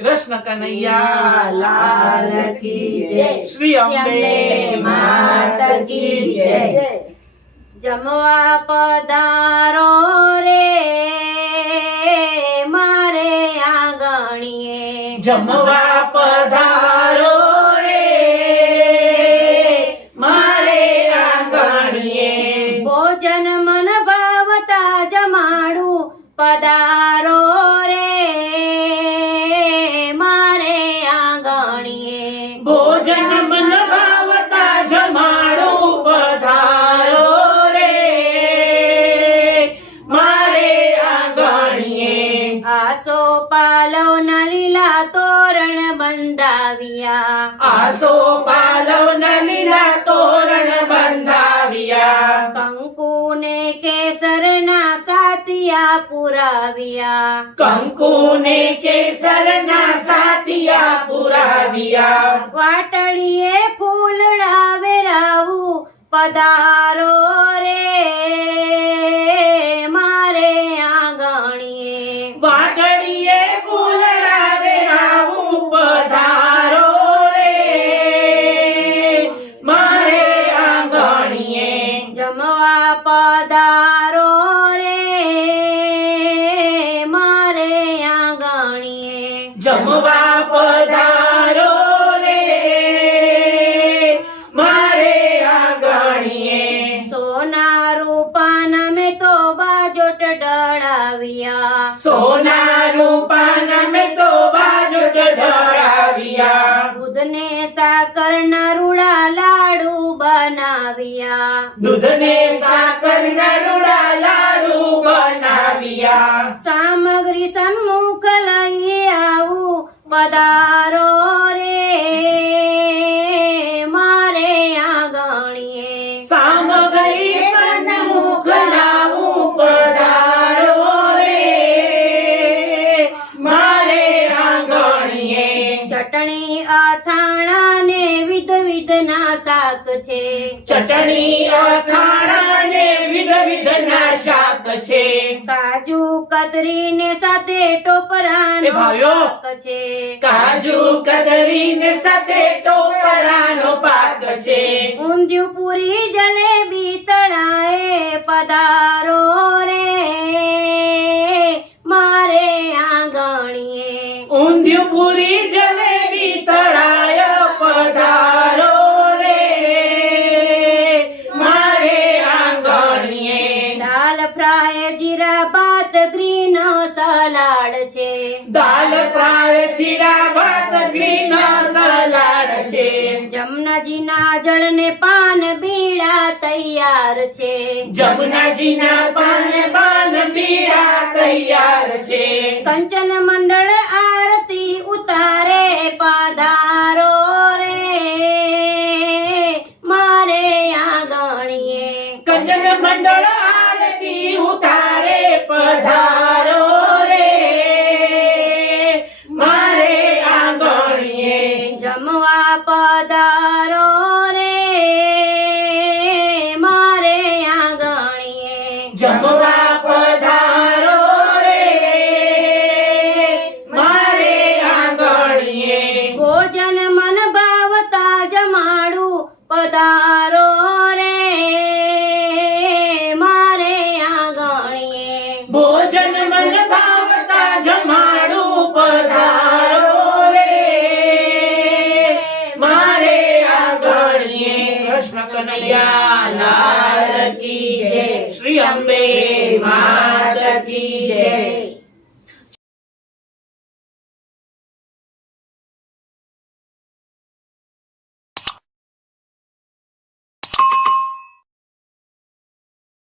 કૃષ્ણ કનૈયા લાલ કી જય. શ્રી અંબે માત કી જય. જમવા પધારો રે મારે આંગણીએ. જમવા પધારો રે મારે આંગણીએ. ભોજન મન ભાવતા જમાડું પધારો રે. પાલવ ના લીલા તોરણ બંધાવ્યા. આસો પાલવના લીલા તોરણ બંધાવ્યા. કંકુ ને કેસર ના સાતિયા પુરાવ્યા. કંકુ ને કેસરના સાતિયા પુરાવ્યા. વાટળીએ ફૂલડા વેરાવું પધારો પધારો રે મારે આંગણીએ જમવા પધારો રે મારે આંગણીએ સોના રૂપાના મેં તો બાજોટ ડળાવ્યા. સોના સાકર ના રૂડા લાડુ બનાવ્યા દૂધને સાકર નરુડા લાડુ બનાવ્યા સામગ્રી સન્મુખ લઈ આવું પધારો રે મારે આગણીએ સામગ્રી સન્મુખ લાવું પધારો રે મારે આગણીએ ચટણી અથાણા ને વિધ વિધ ના શાક છે. ચટણી અથાણા ને વિધ વિધ ના શાક છે. કાજુ કતરી ને સાથે ટોપરાનો પાક છે. કાજુ કદરીને સાથે ટોપરાનો પાક છે. ઊંધિયું પૂરી જલેબી તળાએ પધારો રે. મારે આંગણીએ. ઊંધિયું પૂરી જલેબી ફ્રાય જીરા ભાત ગ્રીન સલાડ છે. દાલ ફ્રાય જીરા ભાત ગ્રીન સલાડ છે. જમનાજીના જળ ને પાન બીડા તૈયાર છે. જમનાજીના પાન પાન બીડા તૈયાર છે. કંચન મંડળ આરતી ઉતારે પાધારો રે. મારે આગણીએ કંચન મંડળ આરતી ઉતારે પધારો રે. મારે આંગણીએ જમવા પધારો રે. મારે આંગણીએ જમવા પધારો રે. મારે આંગણીએ ભોજન મન ભાવતા જમાડું પધારો જન્મન ભાવતા જમાડું પધારો રે. મારે આગળીએ કૃષ્ણ કનૈયા લાલ કી શ્રી અંબે માત કી જય.